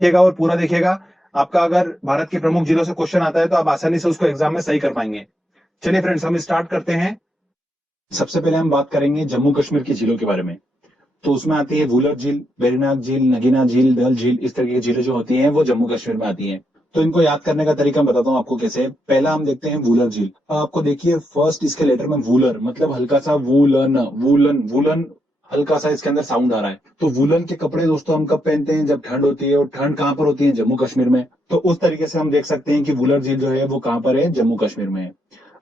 देखिएगा और पूरा देखिएगा। आपका अगर भारत के प्रमुख जिलों से क्वेश्चन आता है तो आप आसानी से उसको एग्जाम में सही कर पाएंगे। चलिए फ्रेंड्स, हम स्टार्ट करते हैं। सबसे पहले हम बात करेंगे जम्मू कश्मीर की झीलों के बारे में। तो उसमें आती है वुलर झील, वेरीनाग झील, नगीना झील, डल झील। इस तरीके की झीलें जो होती हैं वो जम्मू कश्मीर में आती हैं। तो इनको याद करने का तरीका मैं बताता हूँ आपको कैसे। पहला हम देखते हैं वुलर झील। अब आपको देखिए फर्स्ट इसके लेटर में वुलर मतलब हल्का सा वुलन वुलन वुलन, हल्का सा इसके अंदर साउंड आ रहा है। तो वुलन के कपड़े दोस्तों हम कब पहनते हैं? जब ठंड होती है। और ठंड कहाँ पर होती है? जम्मू कश्मीर में। तो उस तरीके से हम देख सकते हैं कि वुलर झील जो है वो कहाँ पर है? जम्मू कश्मीर में है।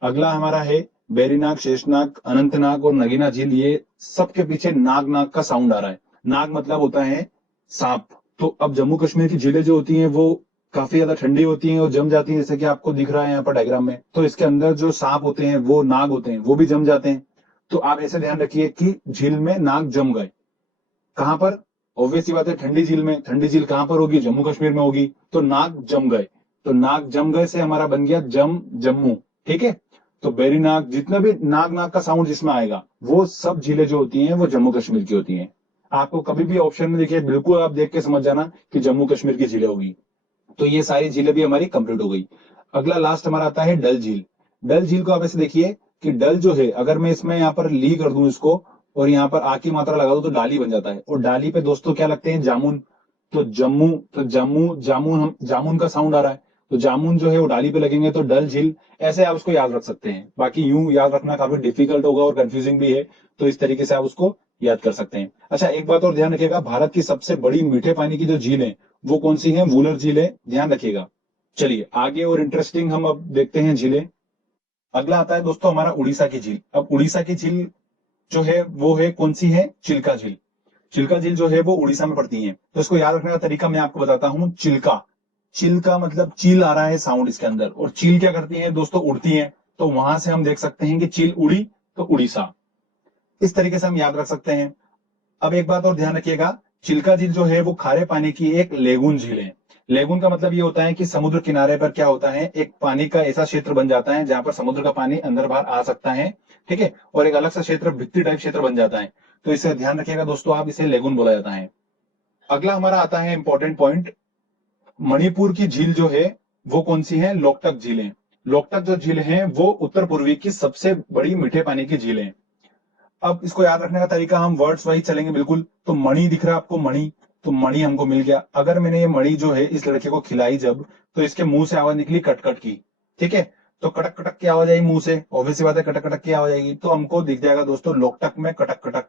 अगला हमारा है बेरीनाग, शेषनाग, अनंतनाग और नगीना झील। ये सबके पीछे नाग नाग का साउंड आ रहा है। नाग मतलब होता है सांप। तो अब जम्मू कश्मीर की झीलें जो होती हैं वो काफी ज्यादा ठंडी होती हैं और जम जाती हैं, जैसे कि आपको दिख रहा है यहाँ पर डायग्राम में। तो इसके अंदर जो सांप होते हैं वो नाग होते हैं, वो भी जम जाते हैं। तो आप ऐसे ध्यान रखिए कि झील में नाग जम गए। कहां पर? ऑब्वियस सी बात है ठंडी झील में। ठंडी झील कहां पर होगी? जम्मू कश्मीर में होगी। तो नाग जम गए। तो नाग जम गए से हमारा बन गया जम जम्मू। ठीक है। तो बेरी नाग, जितना भी नाग नाग का साउंड जिसमें आएगा वो सब झीलें जो होती हैं वो जम्मू कश्मीर की होती हैं। आपको कभी भी ऑप्शन में देखिए, बिल्कुल आप देख के समझ जाना कि जम्मू कश्मीर की झीलें होगी। तो ये सारी झीलें भी हमारी कंप्लीट हो गई। अगला लास्ट हमारा आता है डल झील। डल झील को आप ऐसे देखिए कि डल जो है, अगर मैं इसमें यहाँ पर ली कर दूं इसको और यहाँ पर आ की मात्रा लगा दूं तो डाली बन जाता है। और डाली पे दोस्तों क्या लगते हैं? जामुन। तो जम्मू, तो जम्मू जामुन, हम जामुन का साउंड आ रहा है। तो जामुन जो है वो डाली पे लगेंगे तो डल झील। ऐसे आप उसको याद रख सकते हैं। बाकी यूं याद रखना काफी डिफिकल्ट होगा और कंफ्यूजिंग भी है। तो इस तरीके से आप उसको याद कर सकते हैं। अच्छा, एक बात और ध्यान रखिएगा, भारत की सबसे बड़ी मीठे पानी की जो झील है वो कौन सी है? वुलर झील है, ध्यान रखिएगा। चलिए आगे और इंटरेस्टिंग हम अब देखते हैं झीलें। अगला आता है दोस्तों हमारा उड़ीसा की झील। अब उड़ीसा की झील जो है वो है कौन सी है? चिल्का झील। चिल्का झील जो है वो उड़ीसा में पड़ती है। तो इसको याद रखने का तरीका मैं आपको बताता हूँ। चिल्का, चिल्का मतलब चील आ रहा है साउंड इसके अंदर। और चील क्या करती है दोस्तों? उड़ती है। तो वहां से हम देख सकते हैं कि चील उड़ी तो उड़ीसा। इस तरीके से हम याद रख सकते हैं। अब एक बात और ध्यान रखिएगा, चिल्का झील जो है वो खारे पानी की एक लेगून झील है। लेगून का मतलब ये होता है कि समुद्र किनारे पर क्या होता है, एक पानी का ऐसा क्षेत्र बन जाता है जहां पर समुद्र का पानी अंदर बाहर आ सकता है। ठीक है। और एक अलग सा क्षेत्र भित्ती टाइप क्षेत्र बन जाता है। तो इसे ध्यान रखिएगा दोस्तों, आप इसे लेगून बोला जाता है। अगला हमारा आता है इंपॉर्टेंट पॉइंट। मणिपुर की झील जो है वो कौन सी है? लोकटक झील है। लोकटक जो झील है वो उत्तर पूर्वी की सबसे बड़ी मीठे पानी की झील है। अब इसको याद रखने का तरीका, हम वर्ड्स वाइज चलेंगे बिल्कुल। तो मणि दिख रहा है आपको? मणि। तो मणि हमको मिल गया। अगर मैंने ये मणि जो है इस लड़के को खिलाई जब, तो इसके मुंह से आवाज निकली कटकट की। ठीक है। तो कटक कटक की आवाज आई मुंह से, ऑब्वियस सी बात है कटक कटक की आवाज आएगी। तो हमको दिख जाएगा दोस्तों लोकटक में कटक कटक।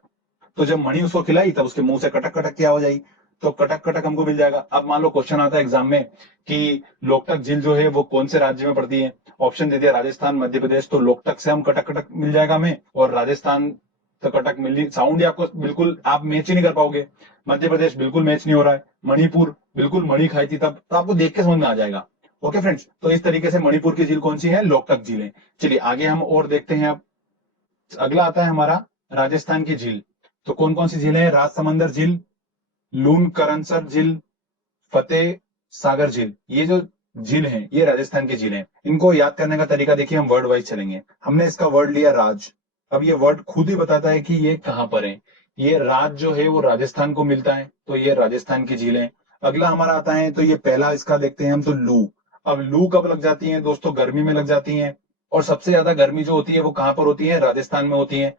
तो जब मणि उसको खिलाई तब उसके मुंह से कटक कटक की आवाज आई। तो कटक कटक हमको मिल जाएगा। अब मान लो क्वेश्चन आता है एग्जाम में कि लोकटक झील जो है वो कौन से राज्य में पड़ती है? ऑप्शन दे दिया राजस्थान, मध्य प्रदेश। तो लोकटक से हम कटक कटक मिल जाएगा हमें, और राजस्थान तो कटक मिली, साउंड ही आपको बिल्कुल आप मैच ही नहीं कर पाओगे। मध्य प्रदेश बिल्कुल मैच नहीं हो रहा है। मणिपुर बिल्कुल मणि खाई थी तब, तो आपको देख के समझ में आ जाएगा। ओके फ्रेंड्स, तो इस तरीके से मणिपुर की झील कौन सी है? लोकटक झील है। चलिए आगे हम और देखते हैं। अब अगला आता है हमारा राजस्थान की झील। तो कौन कौन सी झील है? राजसमंदर झील, लून करनसर झील, फतेह सागर झील। ये जो झील है ये राजस्थान की झील है। इनको याद करने का तरीका देखिए, हम वर्ड वाइज चलेंगे। हमने इसका वर्ड लिया राज। अब ये वर्ड खुद ही बताता है कि ये कहां पर है। ये राज जो है वो राजस्थान को मिलता है, तो ये राजस्थान की झील है। अगला हमारा आता है, तो ये पहला इसका देखते हैं हम, तो लू। अब लू कब लग जाती है दोस्तों? गर्मी में लग जाती है। और सबसे ज्यादा गर्मी जो होती है वो कहां पर होती है? राजस्थान में होती है।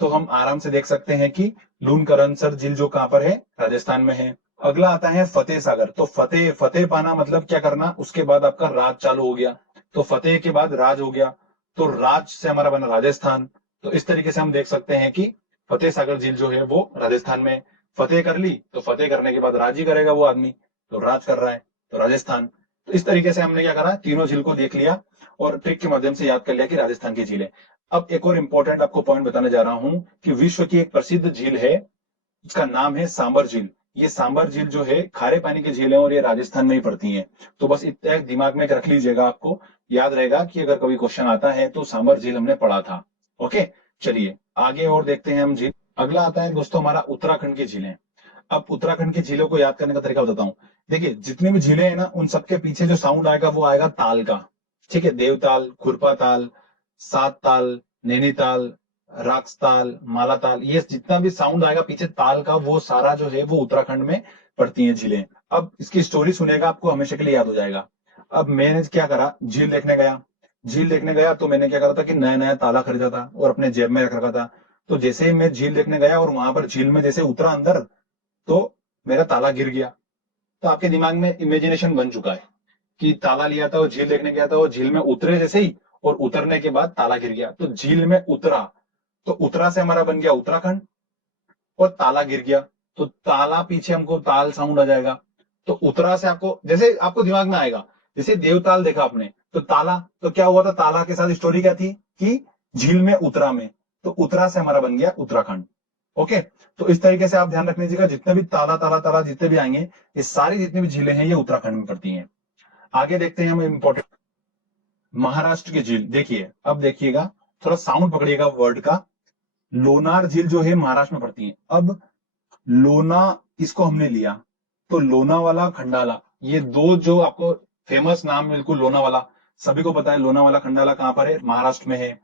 तो हम आराम से देख सकते हैं कि लून करनसर झील जो कहां पर है? राजस्थान में है। अगला आता है फतेह सागर। तो फतेह, फतेह पाना मतलब क्या करना? उसके बाद आपका राज चालू हो गया। तो फतेह के बाद राज हो गया। तो राज से हमारा बना राजस्थान। तो इस तरीके से हम देख सकते हैं कि फतेह सागर झील जो है वो राजस्थान में। फतेह कर ली तो फतेह करने के बाद राज ही करेगा वो आदमी। तो राज कर रहा है तो राजस्थान। तो इस तरीके से हमने क्या करा? तीनों झील को देख लिया और ट्रिक के माध्यम से याद कर लिया कि राजस्थान की झील है। अब एक और इंपॉर्टेंट आपको पॉइंट बताने जा रहा हूं कि विश्व की एक प्रसिद्ध झील है, इसका नाम है सांबर झील। ये सांबर झील जो है खारे पानी की झील है और ये राजस्थान में ही पड़ती है। तो बस इतना दिमाग में रख लीजिएगा, आपको याद रहेगा कि अगर कभी क्वेश्चन आता है तो सांबर झील हमने पढ़ा था। ओके। चलिए आगे और देखते हैं हम झील। अगला आता है दोस्तों हमारा उत्तराखंड की झीलें। अब उत्तराखंड की झीलों को याद करने का तरीका बताता हूँ। देखिए जितनी भी झीलें हैं ना, उन सबके पीछे जो साउंड आएगा वो आएगा ताल का। ठीक है। देवताल, खुरपा ताल, सात ताल, नैनीताल, राक्सताल, मालाताल, ये जितना भी साउंड आएगा पीछे ताल का, वो सारा जो है वो उत्तराखंड में पड़ती है झीलें। अब इसकी स्टोरी सुनेगा आपको हमेशा के लिए याद हो जाएगा। अब मैंने क्या करा, झील देखने गया। झील देखने गया तो मैंने क्या करा था कि नया नया ताला खरीदा था और अपने जेब में रख रखा था। तो जैसे ही मैं झील देखने गया और वहां पर झील में जैसे उतरा अंदर, तो मेरा ताला गिर गया। तो आपके दिमाग में इमेजिनेशन बन चुका है कि ताला लिया था और झील देखने गया था और झील में उतरे जैसे ही, और उतरने के बाद ताला गिर गया। तो झील में उतरा, तो उतरा से हमारा बन गया उत्तराखंड, और ताला गिर गया तो ताला पीछे हमको ताल साउंड आ जाएगा। तो उतरा से आपको जैसे आपको दिमाग में आएगा, जैसे देवताल देखा आपने तो ताला, तो क्या हुआ था, ताला के साथ स्टोरी क्या थी कि झील में उतरा में, तो उतरा से हमारा बन गया उत्तराखंड। ओके, तो इस तरीके से आप ध्यान रख लीजिएगा, जितने भी ताला ताला ताला जितने भी आएंगे, ये सारी जितनी भी झीलें हैं ये उत्तराखंड में पड़ती हैं। आगे देखते हैं हम इंपॉर्टेंट महाराष्ट्र की झील। देखिए, अब देखिएगा, थोड़ा साउंड पकड़िएगा वर्ड का। लोनार झील जो है महाराष्ट्र में पड़ती है। अब लोना, इसको हमने लिया, तो लोनावाला खंडाला, ये दो जो आपको फेमस नाम, बिल्कुल लोनावाला, सभी को पता है लोनावाला खंडाला कहां पर है, महाराष्ट्र में है।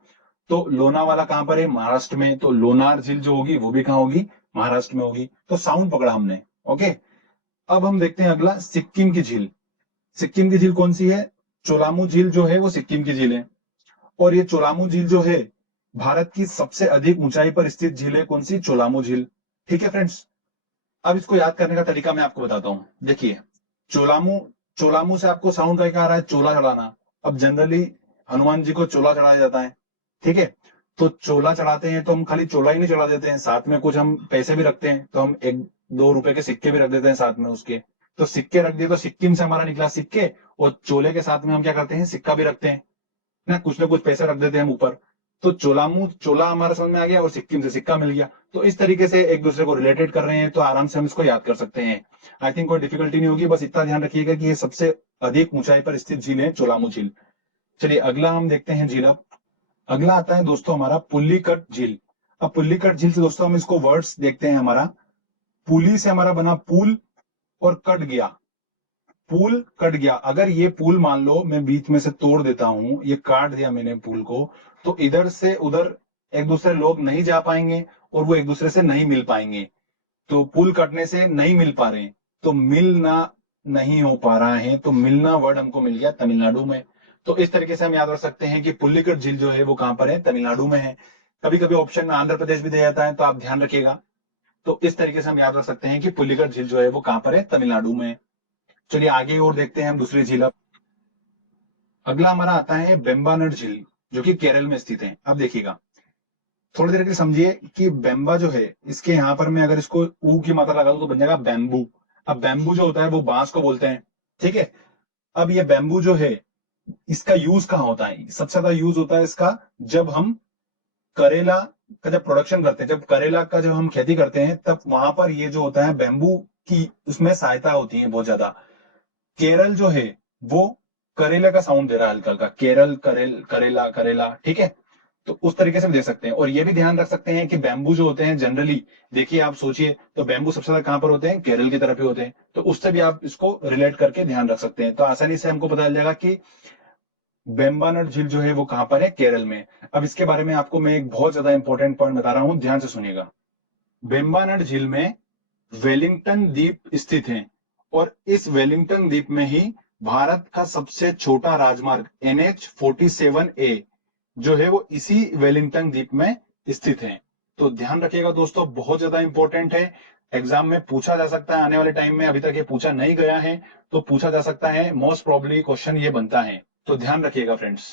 तो लोनावाला कहां पर है, महाराष्ट्र में। तो लोनार झील जो होगी वो भी कहां होगी, महाराष्ट्र में होगी। तो साउंड पकड़ा हमने। ओके, अब हम देखते हैं अगला, सिक्किम की झील। सिक्किम की झील कौन सी है, चोलामू झील जो है वो सिक्किम की झील है। और ये चोलामू झील जो है भारत की सबसे अधिक ऊंचाई पर स्थित झील है, कौन सी, चोलामू झील। ठीक है फ्रेंड्स, अब इसको याद करने का तरीका मैं आपको बताता हूं। देखिए, चोलामू, चोलामू से आपको साउंड क्या आ रहा है, चोला चढ़ाना। अब जनरली हनुमान जी को चोला चढ़ाया जाता है, ठीक है। तो चोला चढ़ाते हैं तो हम खाली चोला ही नहीं चढ़ा देते हैं, साथ में कुछ हम पैसे भी रखते हैं। तो हम 1-2 रुपए के सिक्के भी रख देते हैं साथ में उसके। तो सिक्के रख दिए तो सिक्किम से हमारा निकला सिक्के, और चोले के साथ में हम क्या करते हैं, सिक्का भी रखते हैं ना कुछ पैसे रख देते हैं हम ऊपर। तो चोलामू, चोला हमारा समझ में आ गया, और सिक्किम से सिक्का मिल गया। तो इस तरीके से एक दूसरे को रिलेटेड कर रहे हैं, तो आराम से हम इसको याद कर सकते हैं। आई थिंक कोई डिफिकल्टी नहीं होगी, बस इतना ध्यान रखिएगा कि ये सबसे अधिक ऊंचाई पर स्थित झील है, चोलामू झील। चलिए अगला हम देखते हैं झील। अब अगला आता है दोस्तों हमारा पुल्लीकट झील। अब पुल्लीकट झील से दोस्तों हम इसको वर्ड्स देखते हैं। हमारा पुली से हमारा बना पुल, और कट गया, पुल कट गया। अगर ये पुल मान लो मैं बीच में से तोड़ देता हूं, ये काट दिया मैंने पुल को, तो इधर से उधर एक दूसरे लोग नहीं जा पाएंगे और वो एक दूसरे से नहीं मिल पाएंगे। तो पुल कटने से नहीं मिल पा रहे हैं, तो मिलना नहीं हो पा रहा है, तो मिलना वर्ड हमको मिल गया तमिलनाडु में। तो इस तरीके से हम याद रख सकते हैं कि पुल्लीकट झील जो है वो कहां पर है, तमिलनाडु में है। कभी कभी ऑप्शन में आंध्र प्रदेश भी दिया जाता है, तो आप ध्यान रखिएगा। तो इस तरीके से हम याद रख सकते हैं कि पुल्लीकट झील जो है वो कहां पर है, तमिलनाडु में। चलिए आगे और देखते हैं हम दूसरी झील। अगला हमारा आता है बेम्बानड झील, जो कि केरल में स्थित है। अब देखिएगा, थोड़ी देर के लिए समझिए कि बेम्बा जो है, इसके यहां पर मैं अगर इसको ऊ की मात्रा लगा दूं तो बन जाएगा बैम्बू। अब बैम्बू जो होता है वो बांस को बोलते हैं, ठीक है। अब ये बैम्बू जो है, इसका यूज कहाँ होता है, सबसे ज्यादा यूज होता है इसका जब हम करेला का जब प्रोडक्शन करते हैं, जब करेला का जब हम खेती करते हैं, तब वहां पर ये जो होता है बैम्बू की उसमें सहायता होती है बहुत ज्यादा। केरल जो है वो करेला का साउंड दे रहा है हल्का हल्का, केरल, करेल, करेला, करेला, ठीक है। तो उस तरीके से भी दे सकते हैं। और ये भी ध्यान रख सकते हैं कि बैम्बू जो होते हैं जनरली, देखिए आप सोचिए, तो बैम्बू सबसे ज्यादा कहां पर होते हैं, केरल की तरफ ही होते हैं। तो उससे भी आप इसको रिलेट करके ध्यान रख सकते हैं, तो आसानी से हमको पता चल जाएगा कि बेम्बानड झील जो है वो कहां पर है, केरल में। अब इसके बारे में आपको मैं एक बहुत ज्यादा इंपॉर्टेंट पॉइंट बता रहा हूं, ध्यान से सुनिएगा। बेम्बानड झील में वेलिंगटन द्वीप स्थित है, और इस वेलिंगटन द्वीप में ही भारत का सबसे छोटा राजमार्ग NH-47A जो है वो इसी वेलिंगटन द्वीप में स्थित है। तो ध्यान रखिएगा दोस्तों, बहुत ज्यादा इंपॉर्टेंट है, एग्जाम में पूछा जा सकता है आने वाले टाइम में। अभी तक ये पूछा नहीं गया है, तो पूछा जा सकता है, मोस्ट प्रॉब्ली क्वेश्चन ये बनता है। तो ध्यान रखिएगा फ्रेंड्स।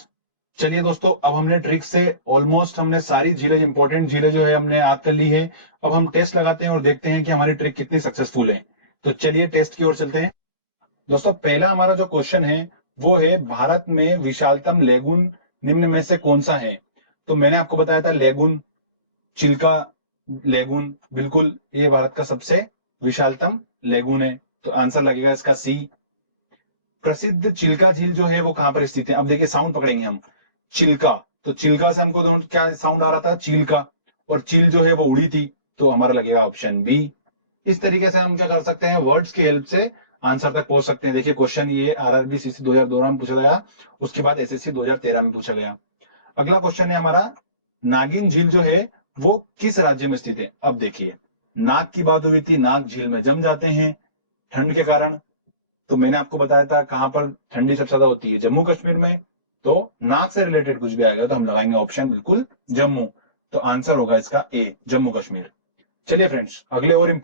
चलिए दोस्तों, अब हमने ट्रिक से ऑलमोस्ट हमने सारी झीलें, इंपॉर्टेंट झीलें जो है हमने याद कर ली है। अब हम टेस्ट लगाते हैं और देखते हैं कि हमारी ट्रिक कितनी सक्सेसफुल है। तो चलिए टेस्ट की ओर चलते हैं। दोस्तों पहला हमारा जो क्वेश्चन है वो है, भारत में विशालतम लेगुन निम्न में से कौन सा है। तो मैंने आपको बताया था लेगुन, चिल्का लेगुन, बिल्कुल ये भारत का सबसे विशालतम लेगुन है। तो आंसर लगेगा इसका सी। प्रसिद्ध चिल्का झील जो है वो कहां पर स्थित है। अब देखिए साउंड पकड़ेंगे हम, चिल्का, तो चिल्का से हमको क्या साउंड आ रहा था, चील का, और चील जो है वो उड़ी थी, तो हमारा लगेगा ऑप्शन बी। इस तरीके से हम क्या कर सकते हैं, वर्ड्स की हेल्प से आंसर तक पहुंच सकते हैं। देखिए क्वेश्चन ये RRB CC 2012 में पूछा गया, उसके बाद SSC 2013 में पूछा गया। अगला क्वेश्चन है हमारा, नागिन झील जो है वो किस राज्य में स्थित है। अब देखिए, नाग की बात हुई थी, नाग झील में जम जाते हैं, ठंड के कारण, तो मैंने आपको बताया था कहां पर ठंडी सबसे ज्यादा होती है, जम्मू कश्मीर में। तो नाक से रिलेटेड कुछ भी आएगा तो हम लगाएंगे ऑप्शन बिल्कुल जम्मू। तो आंसर होगा इसका ए, जम्मू कश्मीर। चलिए फ्रेंड्स, अगले और